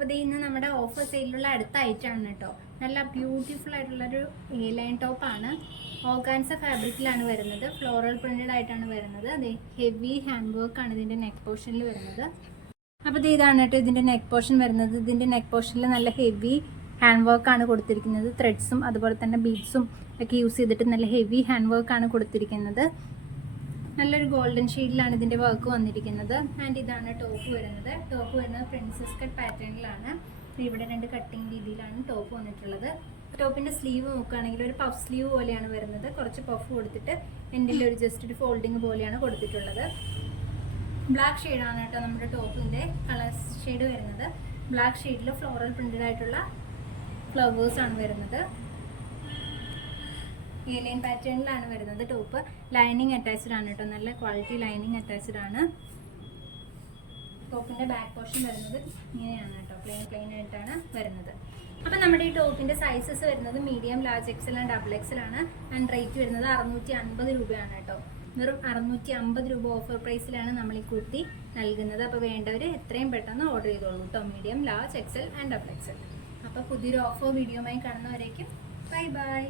ദേ ഇന്ന് നമ്മുടെ ഓഫർ സെയിലുള്ള അടുത്ത ഐറ്റം ആണ് കേട്ടോ. നല്ല ബ്യൂട്ടിഫുൾ ആയിട്ടുള്ളൊരു എ ലൈൻ ടോപ്പാണ് ഓർഗാൻസ ഫാബ്രിക്കിലാണ് വരുന്നത്. ഫ്ലോറൽ പ്രിന്റഡ് ആയിട്ടാണ് വരുന്നത്. അതെ ഹെവി ഹാൻഡ് വർക്ക് ആണ് ഇതിന്റെ നെക്ക് പോർഷനിൽ വരുന്നത്. അപ്പോൾ ഇത് ഇതാണ് കേട്ടോ ഇതിന്റെ നെക്ക് പോർഷൻ വരുന്നത്. ഇതിന്റെ നെക്ക് പോർഷനിൽ നല്ല ഹെവി ഹാൻഡ് വർക്ക് ആണ് കൊടുത്തിരിക്കുന്നത്. ത്രെഡ്സും അതുപോലെ തന്നെ ബീഡ്സും ഒക്കെ യൂസ് ചെയ്തിട്ട് നല്ല ഹെവി ഹാൻഡ് വർക്ക് ആണ് കൊടുത്തിരിക്കുന്നത്. നല്ലൊരു ഗോൾഡൻ ഷെയ്ഡിലാണ് ഇതിന്റെ വർക്ക് വന്നിരിക്കുന്നത്. ആൻഡ് ഇതാണ് ടോപ്പ് വരുന്നത്. ടോപ്പ് വരുന്നത് പ്രിൻസസ് കട്ട് പാറ്റേണിലാണ് ഇവിടെ രണ്ട് കട്ടിങ് രീതിയിലാണ് ടോപ്പ് വന്നിട്ടുള്ളത്. ടോപ്പിന്റെ സ്ലീവ് നോക്കുകയാണെങ്കിൽ ഒരു പഫ് സ്ലീവ് പോലെയാണ് വരുന്നത്. കുറച്ച് പഫ് കൊടുത്തിട്ട് എന്റെ ഒരു ജസ്റ്റ് ഒരു ഫോൾഡിങ് പോലെയാണ് കൊടുത്തിട്ടുള്ളത്. ബ്ലാക്ക് ഷെയ്ഡാണ് കേട്ടോ നമ്മുടെ ടോപ്പിന്റെ കളർ ഷെയ്ഡ് വരുന്നത്. ബ്ലാക്ക് ഷെയ്ഡിൽ ഫ്ലോറൽ പ്രിന്റഡ് ആയിട്ടുള്ള ഫ്ലവേഴ്സ് ആണ് വരുന്നത് ഏലിയൻ പാറ്റേണിലാണ് വരുന്നത്. ടോപ്പ് ലൈനിങ് അറ്റാച്ച്ഡ് ആണ് കേട്ടോ. നല്ല ക്വാളിറ്റി ലൈനിങ് അറ്റാച്ച്ഡ് ആണ്. ടോപ്പിന്റെ ബാക്ക് പോർഷൻ വരുന്നത് ഇങ്ങനെയാണ് കേട്ടോ. പ്ലെയിൻ പ്ലെയിൻ ആയിട്ടാണ് വരുന്നത്. അപ്പം നമ്മുടെ ഈ ടോപ്പിന്റെ സൈസസ് വരുന്നത് medium large XL and double XL ആണ്. ആൻഡ് റേറ്റ് വരുന്നത് അറുന്നൂറ്റി അൻപത് രൂപയാണ് കേട്ടോ. വെറും അറുന്നൂറ്റി അമ്പത് രൂപ ഓഫർ പ്രൈസിലാണ് നമ്മൾ ഈ കുർത്തി നൽകുന്നത്. അപ്പോൾ വേണ്ടവർ എത്രയും പെട്ടെന്ന് ഓർഡർ ചെയ്തോളൂ കേട്ടോ. Medium large XL and double XL അപ്പോൾ പുതിയൊരു ഓഫർ വീഡിയോ വീഡിയോയുമായി കാണുന്നവരേക്കും ബൈ ബൈ